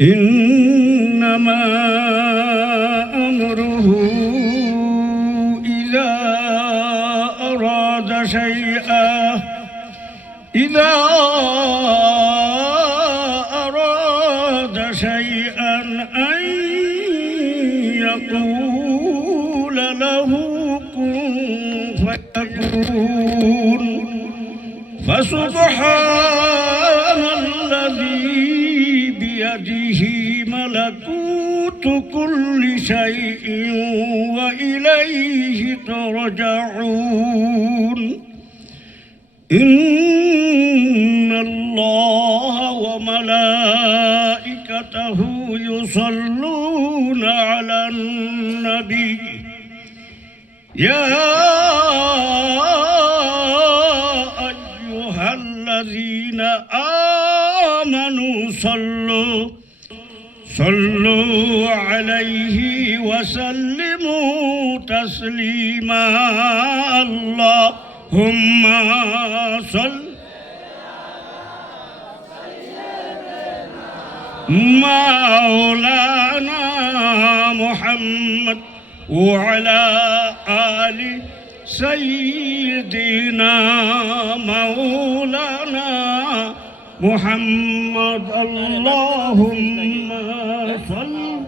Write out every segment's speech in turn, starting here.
إنما أمره إذا أراد شيئا أن يقول له كن فيكون فسبحان الذي بيده ملكوت كل شيء وإليه ترجعون إن الله وملائكته يصلون على النبي يا أيها الذين آمنوا صلوا عليه وسلموا تسليما اللهم صل مولانا محمد وعلى آل سيدنا مولانا محمد اللهم صل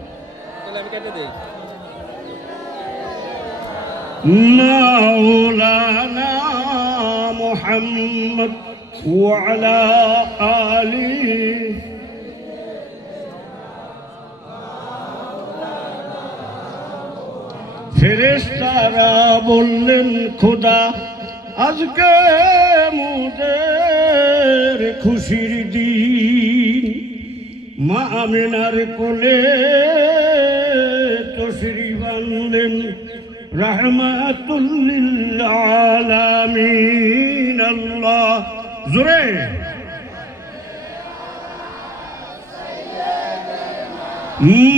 مولانا محمد وعلى آله ফেরেশতারা বললেন খোদা আজকে মোদের খুশির দিন মা আমিনার কোলে তশরিফ আনলেন রাহমাতুল লিল আলামিন আল্লাহ জোরে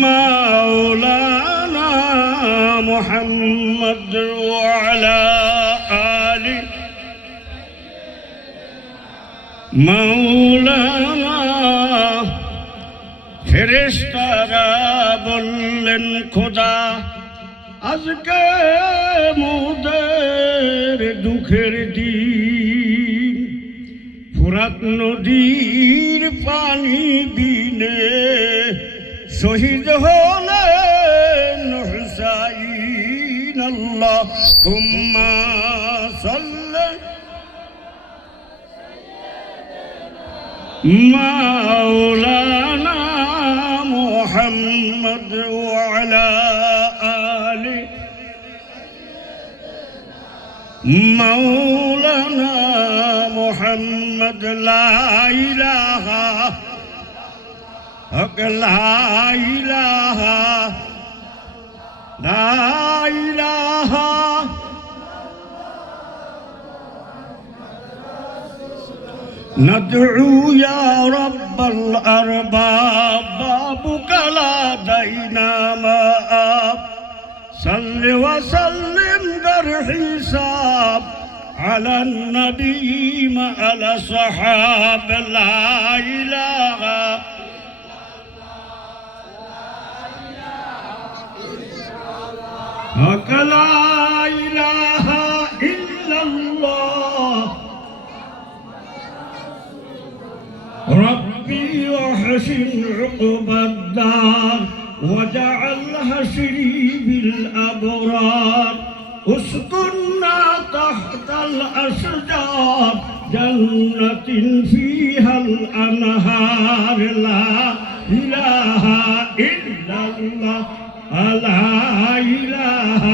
মাওলানা মুহাম্মদ ওয়া আলা আলি মাওলানা ফেরেশতারা বললেন খোদা আজকে মোদের দুঃখের দিন ফুরাত নদীর পানি বিনে শহীদ হলেন হুসাইন আল্লাহুম্মা সাল্লি মাওলানা মুহাম্মদ ওয়া আলা আলি মাওলানা মুহাম্মদ লা ইলাহা হক লা ইলাহা লা ইলাহা ندعو يا رب الأرباب بابك لا دينا مآب صل وسلم در حساب على النبي مع الصحاب لا إله لا إله إلا الله ربي وحسن عقب الدار وجعل حشري بالأبرار اسكننا تحت الأشجار جنة فيها الأنهار لا إله إلا الله لا إله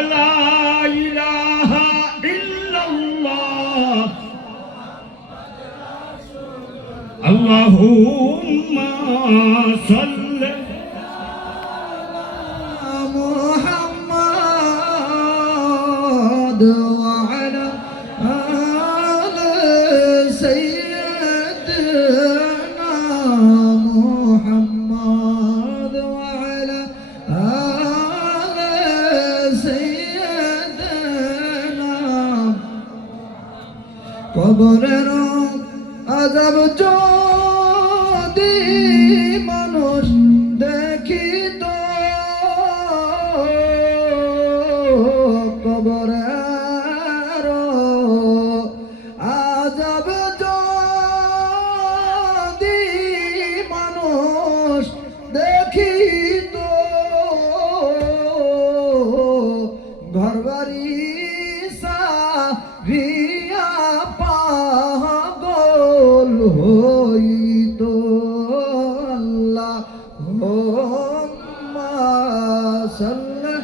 لا إله إلا الله اللهم صل على محمد وعلى آل سيدنا محمد وعلى آل سيدنا قبرنا আজব যদি মানুষ দেখিত কবরের আজব যদি মানুষ দেখিত ঘরবাড়ি সারিয়া পাগল হইত আল্লাহুম্মা সাল্লি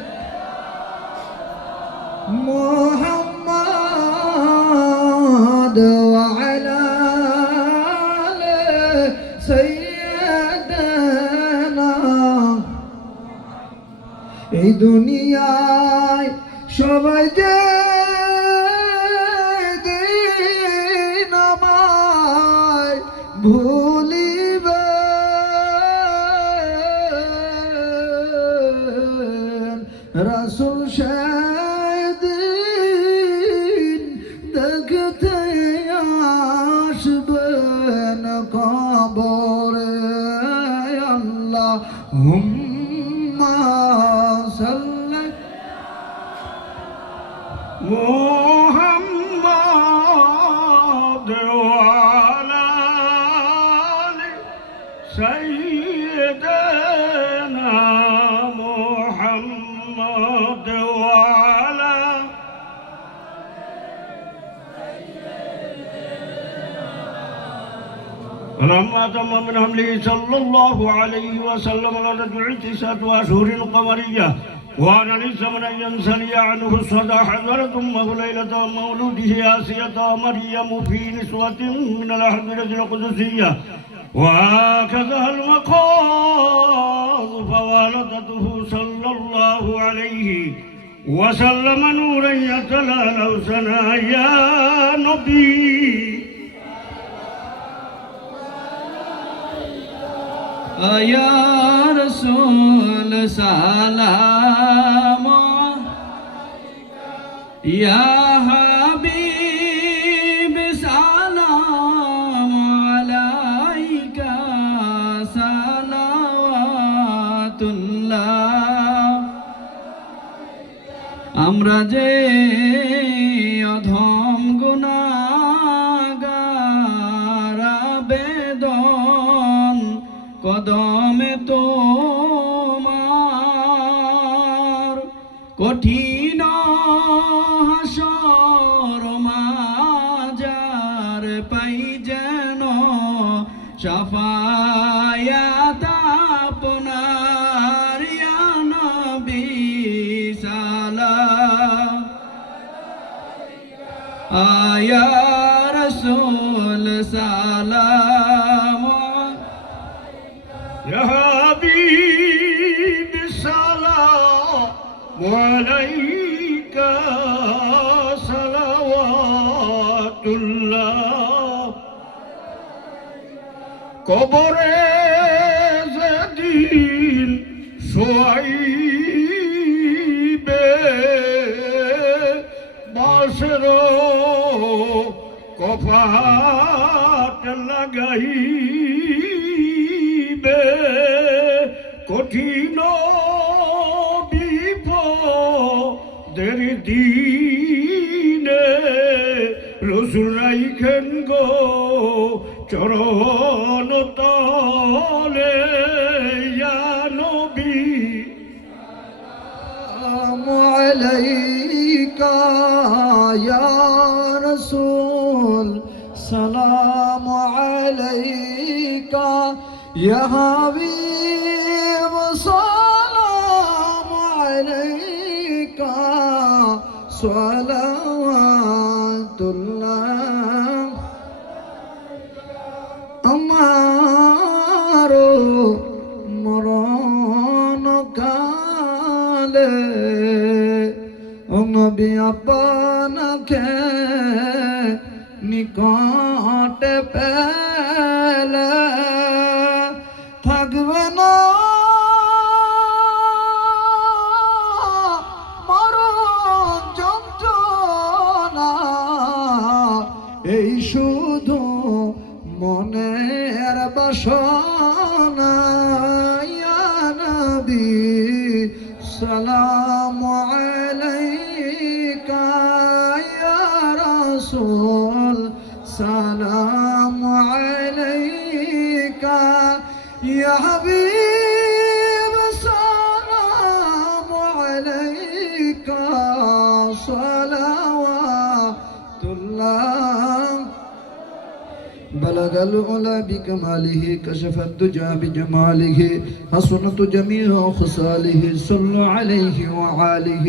মুহাম্মাদ ওয়া আলা আলি সাইয়্যিদানা। এই দুনিয়ায় সবাই যে দিন আমায় ভুলিবে রাসূল সেদিন দেখতে আসবেন কবরে। আল্লাহুম্মা সাল্লি محمد وعلى آل سيدنا محمد وعلى فلما تم من حمله صلى الله عليه وسلم على رجع 9 أشهر قمرية وأنا للزمن أن ينسلي عنه الصدى حضرت أمه ليلة مولوده آسية مريم في نسوة من الأحمرة القدسية وهكذا المقاض فوالدته صلى الله عليه وسلم نورا يتلالى سنا يا نبي يا رسول سلام يا حبيب سلام عليك صلوات الله। আমরা যে অধম গুনাহগার আবেদন কদমে তোমার কঠিন হাসর মাজার পাই যেন শাফায়াত আপনার ইয়া নবী সালাম ইয়া রাসূল সালাম يا حبيب السلام عليك صلوات الله কবরে যেদিন শোয়াইবে বাঁশের কপাট লাগাইবে কঠিন বিপদের দিনে রসুল রাইখেন গো চরণ তলে ইয়া নবী আলাইকা ইয়া রাসূল সালাম আলাইকা ইয়া হাবিব সালাম আলাইকা সালাওয়াতুল্লাহ। আমারো মরণ কালে ও নবী আপনাকে নিকটে পেলে থাকবে না মরণ যন্ত্রণা এই শুধু মনের বাসনা ইয়া নবী সালামু আলাইকা ইয়া রাসূল সালামু আলাইকা ইয়া হাবিব সালামু আলাইকা সালাওয়াতুল্লাহ بلغ العلا بكماله كشف الدجى بجماله حسنت جميع خصاله صلوا عليه وعاله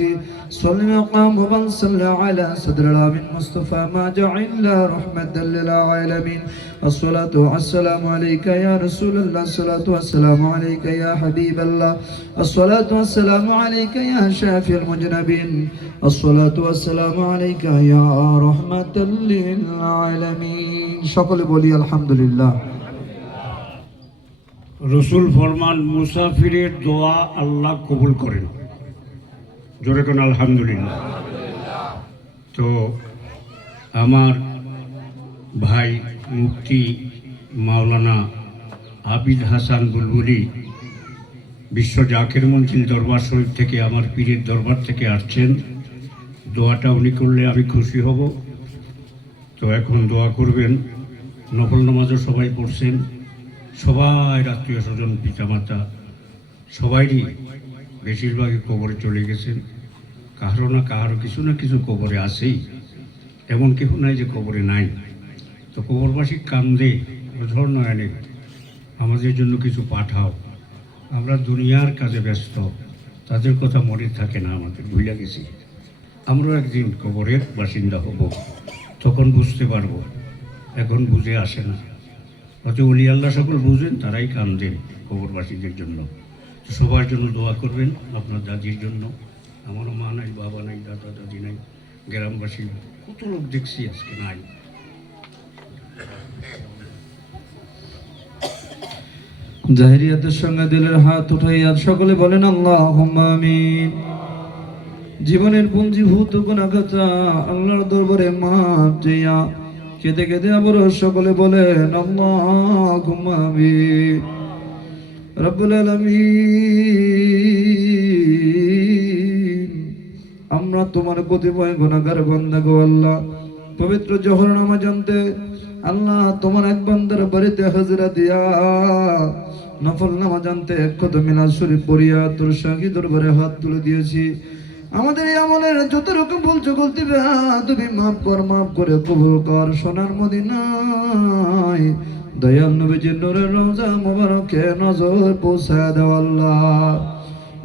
صل مقام من صلى على صدر العام المصطفى ما جعل رحمة للعالمين الصلاة والسلام عليك يا رسول الله الصلاة والسلام عليك يا حبيب الله الصلاة والسلام عليك يا شافي المذنبين الصلاة والسلام عليك يا رحمة للعالمين شكرا بولي الحمد لله রসুল ফরমান মুসাফিরের দোয়া আল্লাহ কবুল করেন, জোরে কোন আলহামদুলিল্লাহ। তো আমার ভাই মুফতি মাওলানা আবিদ হাসান বুলবুলি বিশ্ব জাকের মঞ্জিল দরবার শরীফ থেকে আমার পীরের দরবার থেকে আসছেন। দোয়াটা উনি করলে আমি খুশি হব। তো এখন দোয়া করবেন। নফল নামাজও সবাই পড়ছেন, সবাই আত্মীয় স্বজন পিতামাতা সবাইরই বেশিরভাগই কবরে চলে গেছেন। কারো না কারো কিছু না কিছু কবরে আছেই, এমন কেউ নাই যে কবরে নাই। তো কবরবাসী কান্দে, ধর নয়নে আমাদের জন্য কিছু পাঠাও। আমরা দুনিয়ার কাজে ব্যস্ত, তাদের কথা মনে থাকে না, আমাদের ভুলে গেছি। আমরাও একদিন কবরের বাসিন্দা হব, তখন বুঝতে পারবো, এখন বুঝে আসে না। অত অলি আল্লাহ সকল বুঝেন, তারাই কান্দেন কবরবাসীদের জন্য। তো সবার জন্য দোয়া করবেন, আপনার দাদির জন্য। আমারও মা নাই, বাবা নাই, দাদা দাদি নাই, গ্রামবাসী কত লোক দেখছি আজকে নাই। জাহেরিয়াতের সঙ্গে দিলের হাত উঠাইয়া সকলে বলেন আল্লাহুম্মা আমিন। জীবনের পুঞ্জীভূত গুনাহগাতা আল্লাহর দরবারে মাফ চাইয়া কেঁদে কেঁদে আবার সকলে বলেন আল্লাহুম্মা আমিন। রব্বুল আলামিন, আমরা তোমার কতিপয় গুনাহগার বান্দা গো আল্লাহ, পবিত্র জোহর নামাজ জানতে আল্লাহ তোমার এক বান্দার বাড়িতে হাজরা দিয়া নফল নামাজ জানতে এক কত মিলাদ শরীফ পড়িয়া তোর শাহী দরবারে হাত তুলে দিয়েছি। আমাদের এই আমলের যত রকম ভুল চুকল দিবে তুমি মাফ করে কবুল কর। সোনার মদিনায় দয়াল নবীজির নূরের রওজা মুবারকে নজর পৌঁছায় দাও আল্লাহ।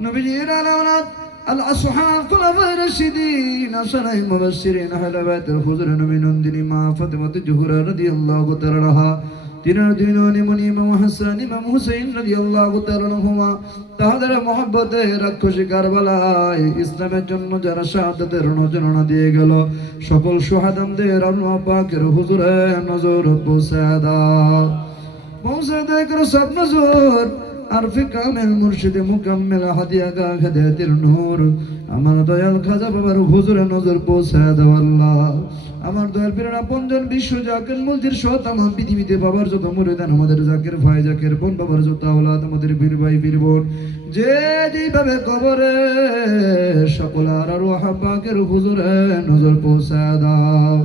নবীজির আলাওলাদ আল আসহাব খুলাফায়ে রাশিদিন আশরায়ে মুবাশশিরিন আহলে বাইতের হুজুর নবী নন্দিনী মা ফাতেমা জোহরা রাদিয়াল্লাহু তাআলা আনহা, তিনার দুই ননিমণি ইমাম হাসান ইমাম হুসাইন রাদিয়াল্লাহু তাআলা আনহুমা, তাহাদের মহব্বতে রাক্ষসী কারবালায় ইসলামের জন্য যারা শাহাদাতের নজরানা দিয়ে গেল, সকল শুহাদামদের আল্লাহ পাকের হুজুরে নজর পৌঁছায় দাও। পৌঁছায় দেয় করো সব নজর আরফি কামেল মুর্শিদে মুকাম্মেল হাদিয়া গা হেদায়েতের নূর আমার দয়াল খাজা বাবার হুজুরে নজর পৌঁছায় দাও আল্লাহ। আমার দয়াল পীরের আপনজন বিশ্ব জাকের মসজিদ সহ তামাম পৃথিবীতে বাবার যত মুরিদান, আমাদের জাকের ভাই জাকের বোন, বাবার যত আওলাদ, আমাদের বীর ভাই বীর বোন যে যেভাবে কবরে সকল আর পাকের হুজুরে নজর পৌঁছায় দাও।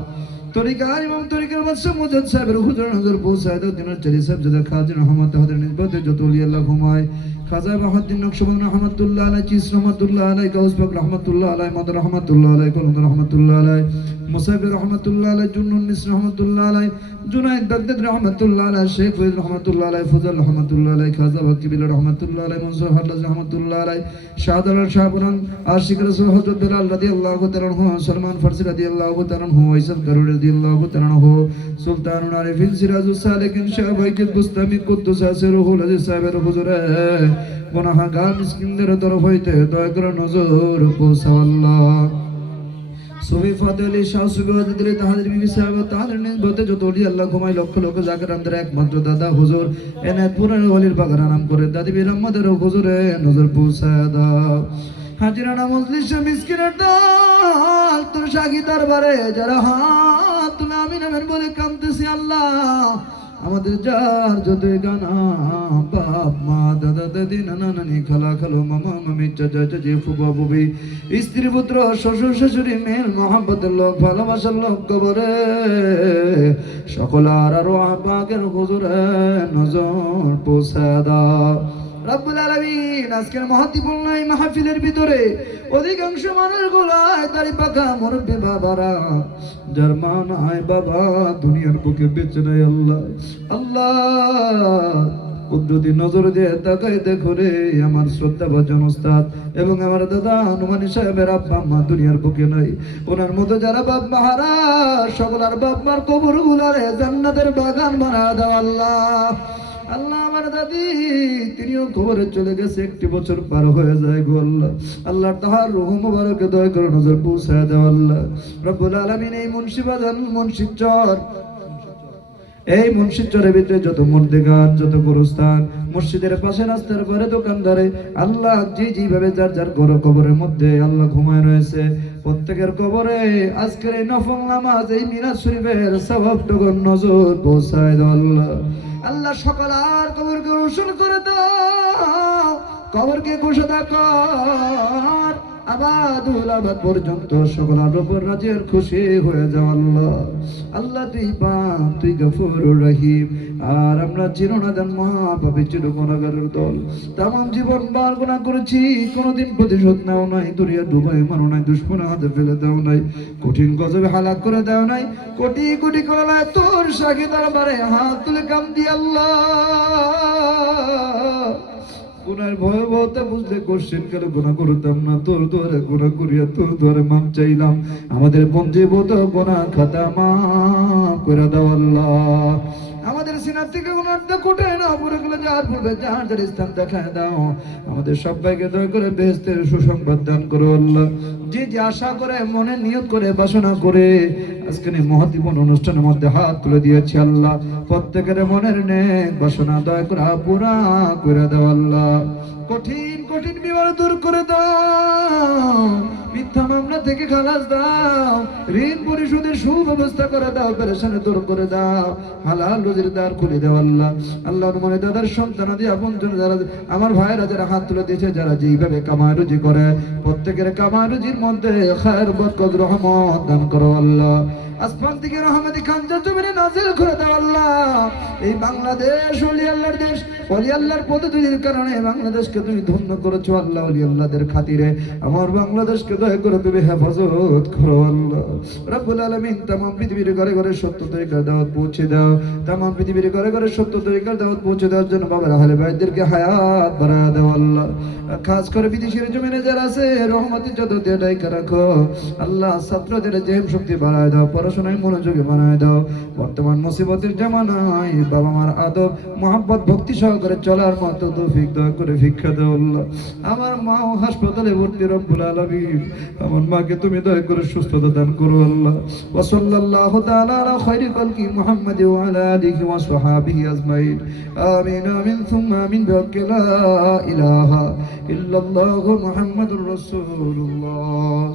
তরিকার ইমাম তরিকার বাদশা মুজাদ সাহেবের হুজুরে নজর পৌঁছায় দাও। দিনের চারি সাহেব যাদের খাজি রহমত তাহাদের নিসবতে যত ওলি আল্লাহ ঘুমায়, খাজা বাহাউদ্দিন নকশবন্দি রহমাতুল্লাহ আলাইহি, চিস রহমাতুল্লাহ আলাইহি, গাউস পাক রহমাতুল্লাহ আলাইহি, মদ রহমাতুল্লাহ আলাইহি, কলম রহমাতুল্লাহ আলাইহি, মুসাফির রহমাতুল্লাহ আলাইহি, জুন্নুন মিস রহমাতুল্লাহ আলাইহি, জুনাইদ বাগদাদ রহমাতুল্লাহ আলাইহি, শেখ ফয়জ রহমাতুল্লাহ আলাইহি, ফজল রহমাতুল্লাহ আলাইহি, খাজা বাকিবিল রহমাতুল্লাহ আলাইহি, মনসুর হাল্লাজ রহমাতুল্লাহ আলাইহি, শাহদালাল শাহপুরান আশিক রাসূল হযরত বেলাল রাদিয়াল্লাহু তাআলা আনহু, সলমান ফারসি রাদিয়াল্লাহু তাআলা আনহু, ওয়াইসাল কারুনি রাদিয়াল্লাহু তাআলা আনহু, সুলতানুল আরিফিন সিরাজুস সালিকিন শাহ বাইতুল বুস্তামি কুদ্দুস আসিরুল আজিজ সাহেবের হুজুরে গুনাহগার মিসকিনদের তরফ হইতে দয়া করে নজর পৌঁছাও আল্লাহ। সুফি ফাতেলি শাহ সুফি ওয়াজিদুল তাহাদের বিবি সাহেব তাহাদের নিসবতে যত ওলি আল্লাহ ঘুমাই লক্ষ লক্ষ জাকের আমাদের একমাত্র দাদা হুজুর এনায়তপুরের ওলির বাগান নাম করে দাদি বীর আহমদের হুজুরে নজর পৌঁছায় দাও। হাজিরানা মজলিস মিসকিনের দল তোর শাহী দরবারে যারা হাত তুলে আমি নামের বলে কাঁদতেছি আল্লাহ, আমাদের যার যতই গানা বাপ মা দাদা দাদি নানা নানি খালা খালো মামা মামি চাচা চাচি ফুবা ফুবি স্ত্রী পুত্র শ্বশুর শাশুড়ি মেল মহাব্বতের লোক ভালোবাসার লোক কবরে সকল আর পাকের হুজুরে নজর পৌঁছা দাও রব্বুল আলামিন। আজকের মহাতিপূর্ণ এই মাহফিলের ভিতরে অধিকাংশ মানুষগুলাই দাড়ি পাকা মুরব্বী বাবারা, যার মা নাই বাবা দুনিয়ার বুকে বেঁচে নাই। আল্লাহ আল্লাহ কুদরতি নজর দিয়ে তাকাই দেখো রে আমার শ্রদ্ধাভাজন ওস্তাদ এবং আমার দাদা নুমানি সাহেবের আব্বা মা দুনিয়ার বুকে নাই। ওনার মতো যারা বাপ মাহারা সকলার বাপ মার কবর গুলারে জান্নাতের বাগান বানা দাও আল্লাহ। আল্লাহ আমার দাদি তিনিও খবরে চলে গেছে, 1 বছর পার হয়ে যায় গো আল্লাহ। আল্লাহ তাহার রূহ মুবারকে দয়া করে নজর পৌঁছায় দাও আল্লাহ রব্বুল আলামিন। এই মুন্সিবাজান মুন্সিচর, এই মুন্সিচরের ভিতরে যত মুর্দেগান যত গোরস্থান মসজিদের পাশে রাস্তার পরে দোকানদারে আল্লাহ যেভাবে যার যার ঘর কবরের মধ্যে আল্লাহ ঘুমায় রয়েছে প্রত্যেকের কবরে আজকের এই নফল নামাজ এই মিরাজ শরীফের সওয়াবটুকু নজর পৌঁছায় দাও আল্লাহ। আল্লাহ সকল আর কবরকে রোশন করে দাও, কবরকে ঘোষণা কর আবাদুল আবাদ পর্যন্ত সকলের উপর রাজের খুশি হয়ে যাও আল্লাহ। আল্লাহ তুই পাক, তুই গফুরুর রহিম। আর আমরা চিরনাদান মহাপাপী চির গুনাহগারের দল, তামাম জীবন বার গুনাহ করেছি, কোনোদিন প্রতিশোধ নাও নাই, দুনিয়া ডুবাই মানো নাই, দুশ্মনের হাতে ফেলে দাও নাই, কঠিন গজবে হালাক করে দাও নাই, কোটি কোটি করলায় তোর সাথে দরবারে হাত তুলে কান্দি আল্লাহ। গুনার ভয়াবহতা বুঝলে কোশ্চেন কেন গুনাহ করতাম না, তোর দ্বারে গুনাহ করিয়া তোর দ্বারে মাপ চাইলাম। আমাদের পঞ্জীভূত গুনাহ খাতা মাফ করে দাও আল্লাহ। আমাদের সিনার থেকে গুনাহটা কোটে না পড়ে গেলে যার পূর্বে যার যার স্থান দেখায় দাও। আমাদের সবাইকে দয়া করে বেহেশতের সুসংবাদ দান করো আল্লাহ। যে যে আশা করে মনে নিয়ত করে বাসনা করে আজকের এই মহত্বপূর্ণ অনুষ্ঠানের মধ্যে হাত তুলে দিয়েছি আল্লাহ, প্রত্যেকের মনের নেক বাসনা দয়া করে পুরা করে দাও আল্লাহ। কঠিন কঠিন বিপদ দূর করে দাও, মিথ্যা মামলা থেকে খালাস দাও, ঋণ পরিশোধের সুব্যবস্থা করে দাও, পেরেশানি দূর করে দাও, হালাল রুজির দ্বার খুলে দাও আল্লাহ। আল্লাহ মনে দাদার সন্তানাদি আপনজন যারা আমার ভাইরা যারা হাত তুলে দিয়েছে, যারা যেইভাবে কামাই রুজি করে প্রত্যেকের কামাই রুজির মধ্যে খায়ের বরকত রহমত দান করো আল্লাহ। আসমান থেকে রহমতি খানজা জমিনে নাজিল করে দাও আল্লাহ। এই বাংলাদেশ ওলি আল্লাহর দেশ, ওলি আল্লাহর পদ্ধতির কারণে বাংলাদেশকে তুমি ধন্য করেছো আল্লাহ। ওলি আল্লাহদের খাতিরে আমার বাংলাদেশকে দয়া করে তুমি হেফাজত করো আল্লাহ রব্বুল আলামিন। तमाम পৃথিবীর ঘরে ঘরে সত্য তরিকার দাওয়াত পৌঁছে দাও, तमाम পৃথিবীর ঘরে ঘরে সত্য তরিকার দাওয়াত পৌঁছে দেওয়ার জন্য বাবার আহলে বাইতদেরকে হায়াত বাড়ায় দাও আল্লাহ। খাস করে বিদেশের জমিনে যারা আছে রহমতের যত দিয়ে ডাইকা রাখো আল্লাহ। ছাত্রদের জেহেম শক্তি বাড়ায় দাও, পড়াশোনায় মনোযোগী বানায় দাও। বর্তমান মুসিবতের জামানায় বাবা মার আদব মোহাব্বত ভক্তি সহকারে চলার মতো তৌফিক দয়া করে ভিক্ষা দাও আল্লাহ। আমার মাও হাসপাতালে ভর্তি রব্বুল আলামিন, আমার মাকে তুমি দয়া করে সুস্থতা দান করো আল্লাহ। ওয়া সাল্লাল্লাহু তাআলা আলা খায়রি খালকি মুহাম্মাদ ওয়া আলা আলিহি ওয়া সাহবিহি আজমাইন। আমিন আমিন সুম্মা আমিন বিহাক্কি লা ইলাহা ইল্লাল্লাহু মুহাম্মাদুর রাসূলুল্লাহ।